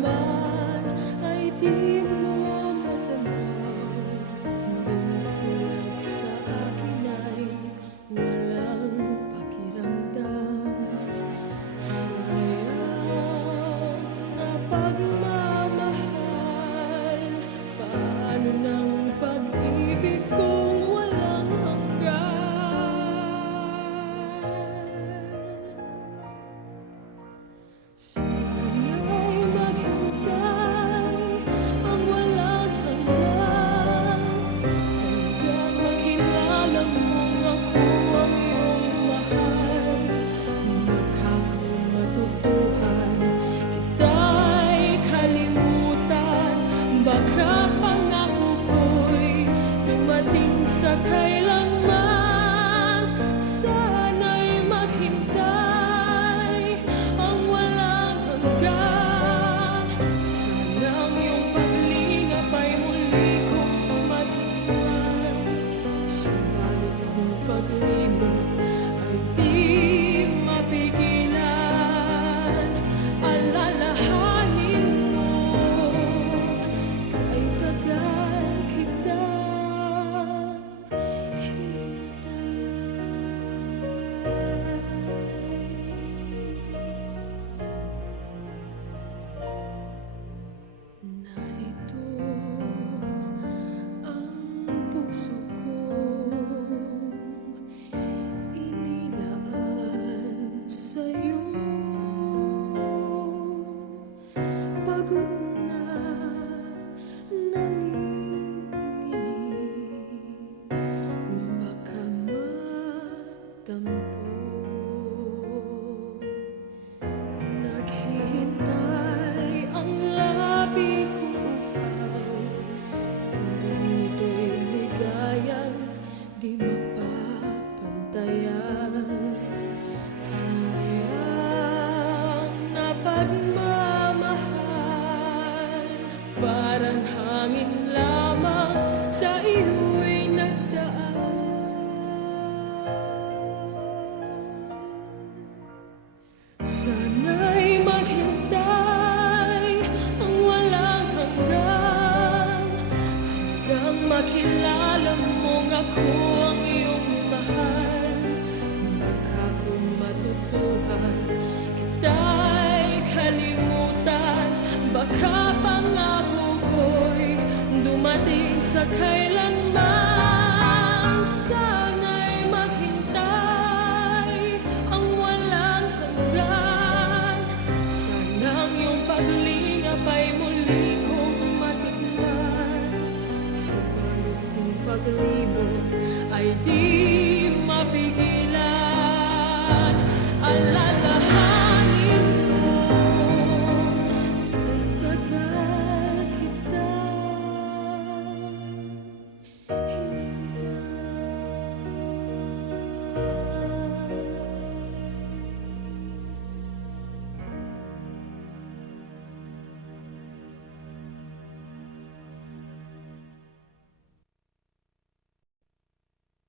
naman ay di mo matanaw. Bingit bulag sa akin ay walang pakiramdam. Sayang na pagmamahal, paano ng pag-ibig kung walang hanggan? Sana'y maghintay ang walang hanggan, hanggang makilala mong ako ang iyong mahal. Baka kung matutuhan kita'y kalimutan, baka pangako ko'y dumating sa kailanman. Sana'y maghintay ang walang hanggan, sanang iyong paglingap ay muli kong matikman. Subalit kung paglimot ay di mapigilan, alalahanin mo kay tagal kitang hinintay. Narito ang puso kong inilaan sa'yo. Pagod na nanginginig, baka magtampo. Naghihintay ang labi kong uhaw, andun nito'y ligayang di mapapantayan. Sayang na pagmamahal, parang hangin lamang sa iyo'y nagdaan. Sana'y maghintay ang walang hanggan, hanggang makilala mong ako ang iyong mahal. Baka kung matutuhan kita'y kalimutan, baka pangako ko'y dumating sa kailanman. Sana'y maghintay ang walang hanggan, sanang iyong paglingap ay muli kong matikman. Subalit kung paglimot ay di mapigil,